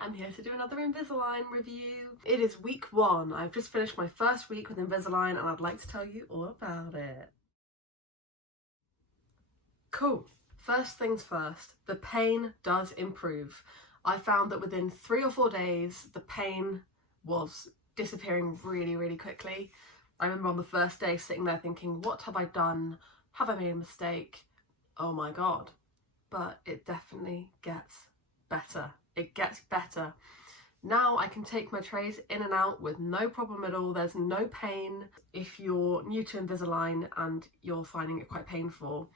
I'm here to do another Invisalign review. It is week 1. I've just finished my first week with Invisalign and I'd like to tell you all about it. Cool. First things first, the pain does improve. I found that within 3 or 4 days, the pain was disappearing really, really quickly. I remember on the first day sitting there thinking, what have I done? Have I made a mistake? Oh my God. But it definitely gets better. It gets better. Now I can take my trays in and out with no problem at all. There's no pain. If you're new to Invisalign and you're finding it quite painful,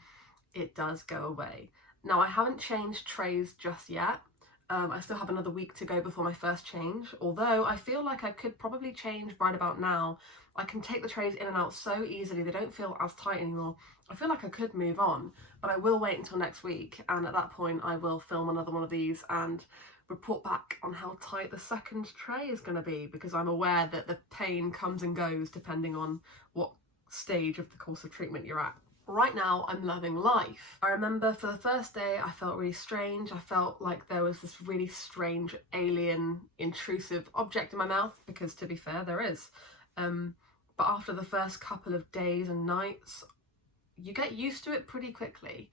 it does go away. Now I haven't changed trays just yet. I still have another week to go before my first change, although I feel like I could probably change right about now. I can take the trays in and out so easily, they don't feel as tight anymore. I feel like I could move on, but I will wait until next week, and at that point I will film another one of these and report back on how tight the second tray is going to be, because I'm aware that the pain comes and goes depending on what stage of the course of treatment you're at. Right now, I'm loving life. I remember for the first day, I felt really strange. I felt like there was this really strange, alien, intrusive object in my mouth, because to be fair, there is. But after the first couple of days and nights, you get used to it pretty quickly.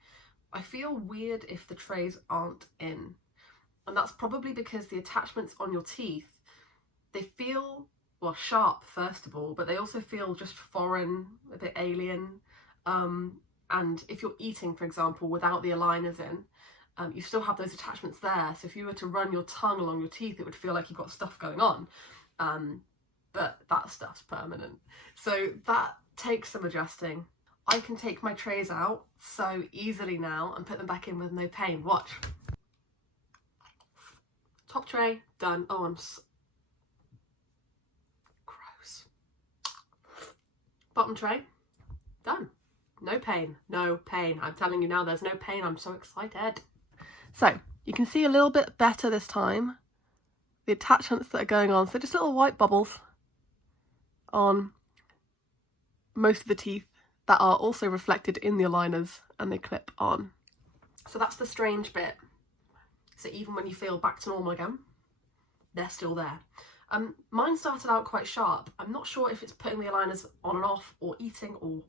I feel weird if the trays aren't in. And that's probably because the attachments on your teeth, they feel, well, sharp first of all, but they also feel just foreign, a bit alien. And if you're eating, for example, without the aligners in, you still have those attachments there. So if you were to run your tongue along your teeth, it would feel like you've got stuff going on. But that stuff's permanent. So that takes some adjusting. I can take my trays out so easily now and put them back in with no pain. Watch. Top tray, done. Oh, I'm gross. Bottom tray, done. No pain, no pain. I'm telling you now, there's no pain. I'm so excited. So you can see a little bit better this time. The attachments that are going on, so just little white bubbles on most of the teeth that are also reflected in the aligners, and they clip on. So that's the strange bit. So even when you feel back to normal again, they're still there. Mine started out quite sharp. I'm not sure if it's putting the aligners on and off or eating, or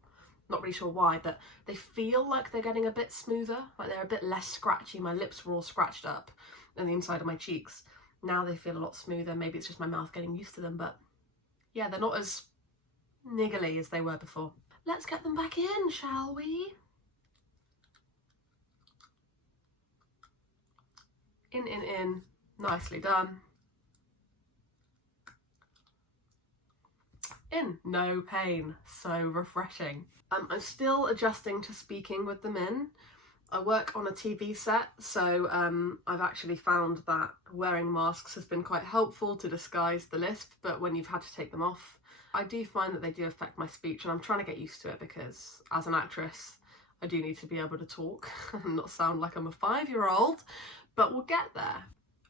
not really sure why, but they feel like they're getting a bit smoother, like they're a bit less scratchy. My lips were all scratched up and the inside of my cheeks. Now they feel a lot smoother. Maybe it's just my mouth getting used to them, but yeah, they're not as niggly as they were before. Let's get them back in, shall we? In. Nicely done. In. No pain. So refreshing. I'm still adjusting to speaking with them in. I work on a TV set, so I've actually found that wearing masks has been quite helpful to disguise the lisp, but when you've had to take them off, I do find that they do affect my speech, and I'm trying to get used to it because as an actress, I do need to be able to talk and not sound like I'm a 5-year-old, but we'll get there.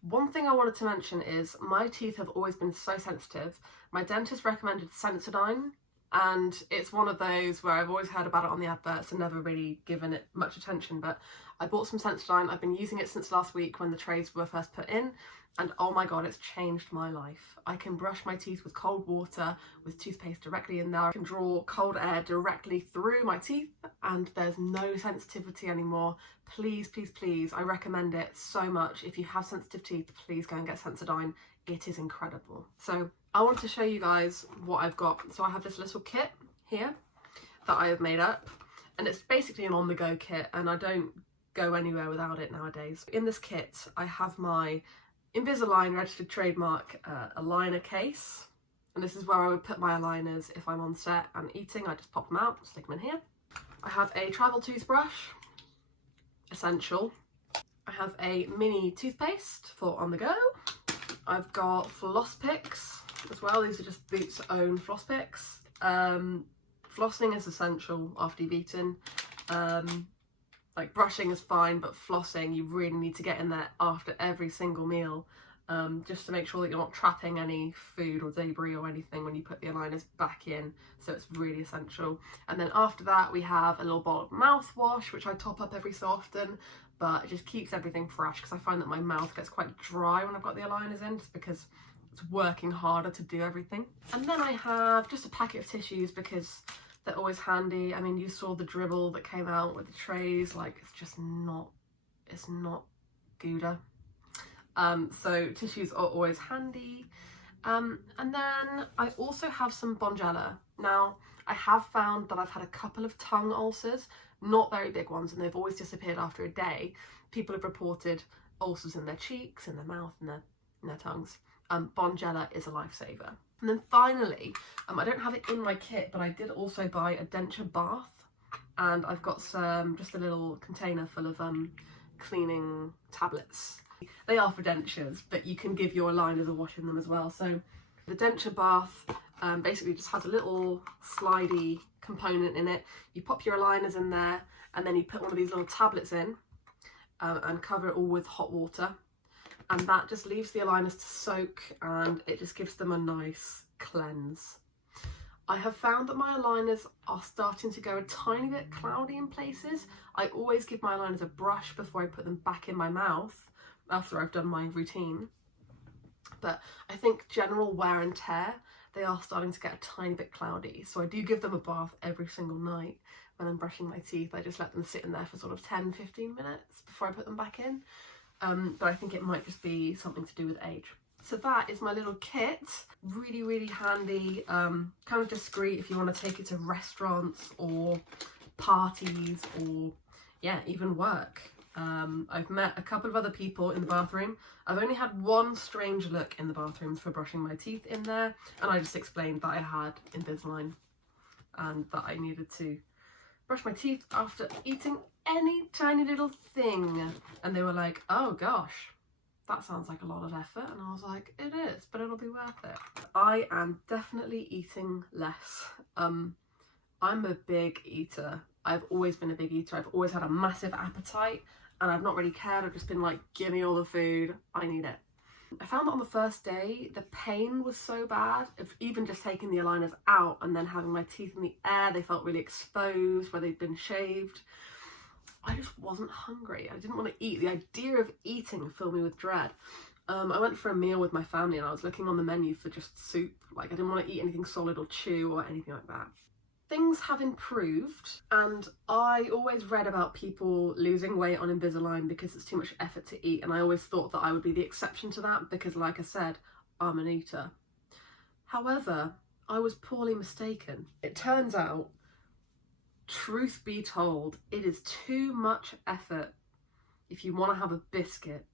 One thing I wanted to mention is my teeth have always been so sensitive. My dentist recommended Sensodyne, and it's one of those where I've always heard about it on the adverts and never really given it much attention, but I bought some Sensodyne. I've been using it since last week when the trays were first put in, and oh my God, it's changed my life. I can brush my teeth with cold water, with toothpaste directly in there. I can draw cold air directly through my teeth, and there's no sensitivity anymore. Please, please, please, I recommend it so much. If you have sensitive teeth, please go and get Sensodyne. It is incredible. So I want to show you guys what I've got. So I have this little kit here that I have made up, and it's basically an on-the-go kit, and I don't go anywhere without it nowadays. In this kit, I have my Invisalign registered trademark aligner case, and this is where I would put my aligners if I'm on set and eating. I just pop them out, stick them in here. I have a travel toothbrush, essential. I have a mini toothpaste for on the go. I've got floss picks as well. These are just Boots' own floss picks. Flossing is essential after you've eaten. Like brushing is fine, but flossing, you really need to get in there after every single meal, just to make sure that you're not trapping any food or debris or anything when you put the aligners back in. So it's really essential. And then after that, we have a little bottle of mouthwash, which I top up every so often. but it just keeps everything fresh because I find that my mouth gets quite dry when I've got the aligners in, just because it's working harder to do everything. And then I have just a packet of tissues because they're always handy. I mean, you saw the dribble that came out with the trays, like it's not Gouda. So tissues are always handy. And then I also have some Bonjela. Now, I have found that I've had a couple of tongue ulcers, not very big ones, and they've always disappeared after a day. People have reported ulcers in their cheeks, in their mouth, and their tongues. Bonjela is a lifesaver. And then finally, I don't have it in my kit, but I did also buy a denture bath, and I've got just a little container full of cleaning tablets. They are for dentures, but you can give your aligners a wash in them as well. So the denture bath basically just has a little slidey component in it. You pop your aligners in there, and then you put one of these little tablets in and cover it all with hot water. And that just leaves the aligners to soak, and it just gives them a nice cleanse. I have found that my aligners are starting to go a tiny bit cloudy in places. I always give my aligners a brush before I put them back in my mouth after I've done my routine. But I think general wear and tear, they are starting to get a tiny bit cloudy. So I do give them a bath every single night when I'm brushing my teeth. I just let them sit in there for sort of 10-15 minutes before I put them back in. But I think it might just be something to do with age. So that is my little kit. Really, really handy, kind of discreet if you want to take it to restaurants or parties or, yeah, even work. I've met a couple of other people in the bathroom. I've only had one strange look in the bathrooms for brushing my teeth in there, and I just explained that I had Invisalign and that I needed to brush my teeth after eating any tiny little thing. And they were like, oh gosh, that sounds like a lot of effort. And I was like, it is, but it'll be worth it. I am definitely eating less. I'm a big eater. I've always been a big eater. I've always had a massive appetite, and I've not really cared. I've just been like, give me all the food, I need it. I found that on the first day, the pain was so bad, of even just taking the aligners out and then having my teeth in the air, they felt really exposed where they'd been shaved. I just wasn't hungry. I didn't want to eat. The idea of eating filled me with dread. I went for a meal with my family and I was looking on the menu for just soup. Like, I didn't want to eat anything solid or chew or anything like that. Things have improved, and I always read about people losing weight on Invisalign because it's too much effort to eat, and I always thought that I would be the exception to that because, like I said, I'm an eater. However, I was poorly mistaken. It turns out, truth be told, it is too much effort if you want to have a biscuit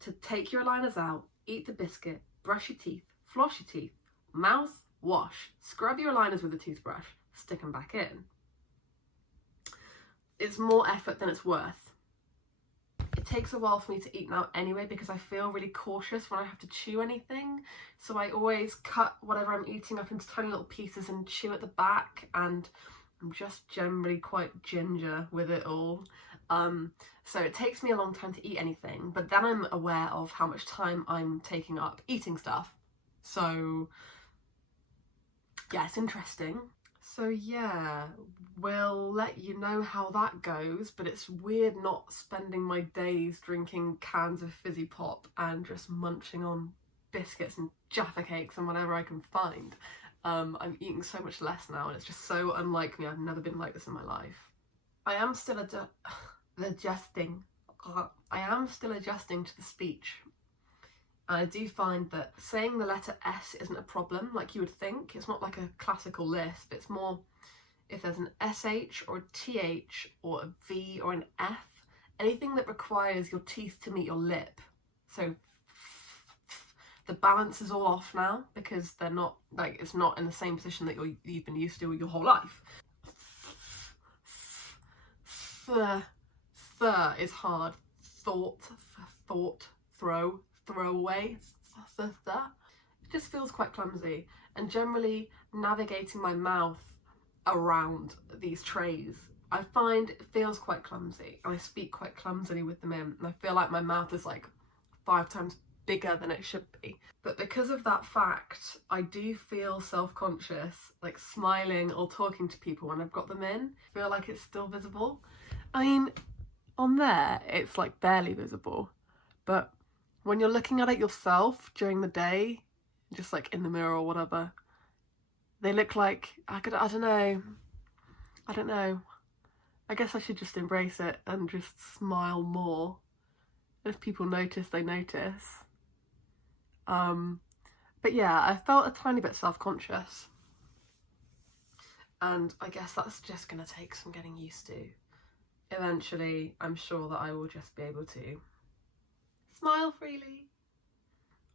to take your aligners out, eat the biscuit, brush your teeth, floss your teeth, mouth, wash, scrub your aligners with a toothbrush, stick them back in. It's more effort than it's worth. It takes a while for me to eat now anyway because I feel really cautious when I have to chew anything. So I always cut whatever I'm eating up into tiny little pieces and chew at the back, and I'm just generally quite ginger with it all. So it takes me a long time to eat anything, but then I'm aware of how much time I'm taking up eating stuff. So yeah, it's interesting. So yeah, we'll let you know how that goes, but it's weird not spending my days drinking cans of fizzy pop and just munching on biscuits and Jaffa cakes and whatever I can find. I'm eating so much less now, and it's just so unlike me. I've never been like this in my life. I am still adjusting. I am still adjusting to the speech. And I do find that saying the letter S isn't a problem like you would think. It's not like a classical lisp. It's more if there's an SH or a TH or a V or an F, anything that requires your teeth to meet your lip. So the balance is all off now because they're not, like, it's not in the same position that you've been used to your whole life. Th is hard. Thought, throw away. It just feels quite clumsy, and generally navigating my mouth around these trays, I find it feels quite clumsy. I speak quite clumsily with them in, and I feel like my mouth is like 5 times bigger than it should be. But because of that fact, I do feel self-conscious, like smiling or talking to people when I've got them in. I feel like it's still visible. I mean, on there it's like barely visible, but when you're looking at it yourself during the day, just like in the mirror or whatever, they look like, I don't know. I guess I should just embrace it and just smile more. If people notice, they notice. But yeah, I felt a tiny bit self-conscious. And I guess that's just going to take some getting used to. Eventually, I'm sure that I will just be able to smile freely.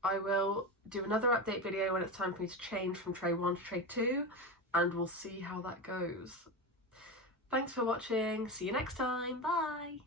I will do another update video when it's time for me to change from tray 1 to tray 2, and we'll see how that goes. Thanks for watching. See you next time. Bye!